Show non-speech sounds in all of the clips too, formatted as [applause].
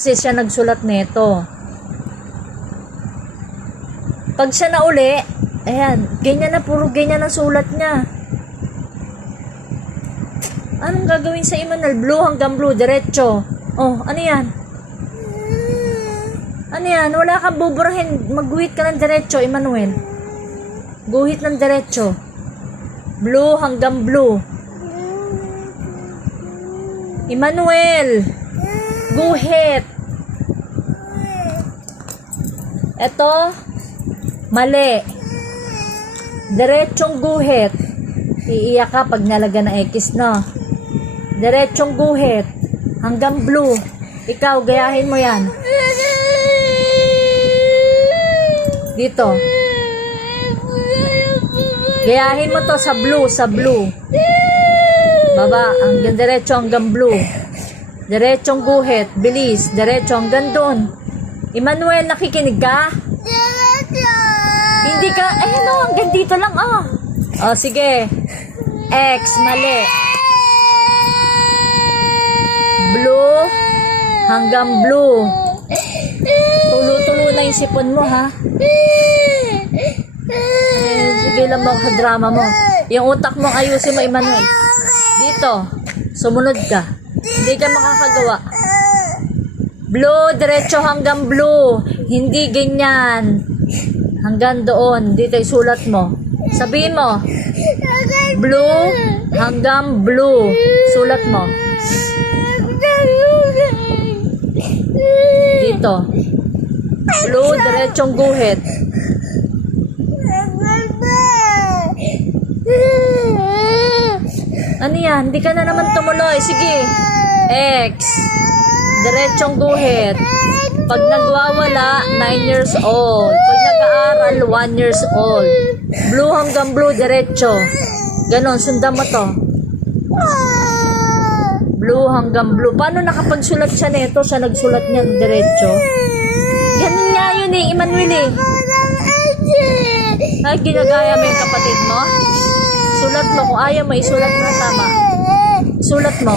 Kasi siya nagsulat nito. Pag siya na uli, ayan, ganyan na, puro ganyan ang sulat niya. Anong gagawin sa Emmanuel? Blue hanggang blue, diretso. Oh, ano yan? Ano yan? Wala kang buburahin. Magguhit ka ng diretso, Emmanuel. Guhit ng diretso. Blue hanggang blue. Emmanuel! Guhit! Ito, mali. Diretsong guhit. Iiyak ka pag nalaga ng X, no? Diretsong guhit. Hanggang blue. Ikaw, gayahin mo yan. Dito. Gayahin mo to sa blue, sa blue. Baba, hanggang diretso hanggang blue. Diretsong guhit, bilis, diretso hanggang doon. Emmanuel, nakikinig ka? Hindi ka, eh no, hanggang dito lang, oh. Oh, sige. X, mali. Blue, hanggang blue. Tulo-tulo na yung sipon mo, ha? Eh, sige lang mo sa drama mo. Yung utak mo, ayusin mo, Emmanuel. Dito, sumunod ka. Hindi ka makakagawa. Blue, diretso hanggang blue. Hindi ganyan. Hanggang doon. Dito isulat mo. Sabihin mo. Blue hanggang blue. Sulat mo. Dito. Blue, diretsong guhit. Ano yan? Hindi ka na naman tumuloy. Sige. X. Diretsong guhit. Pag nagwawala, 9 years old. Pag nag-aaral, 1 years old. Blue hanggang blue, diretso. Ganon, sundan mo to. Blue hanggang blue. Paano nakapagsulat siya nito? Siya nagsulat niyang diretso. Ganun nga yun eh, Emmanuel eh. Ay, ginagaya mo yung kapatid mo? Sulat mo. Kung ayaw mo, isulat mo na tama. Isulat mo.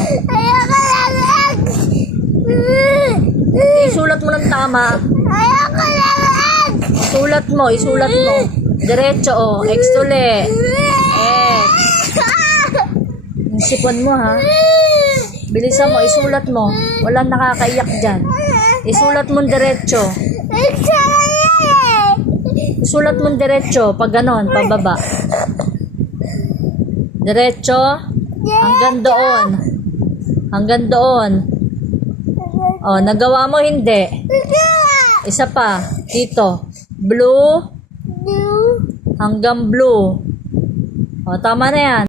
Isulat mo ng tama. Sulat mo, isulat mo. Diretso, oh. X tuli. X. [laughs] Sipon mo, ha? Bilisan mo, isulat mo. Walang nakakaiyak dyan. Isulat mo diretso. Isulat mo diretso. Pag ganon, pababa. Diretso. Hanggang doon. Hanggang doon. Oh, nagawa mo hindi. Isa pa. Dito. Blue. Hanggang blue. O, tama na yan.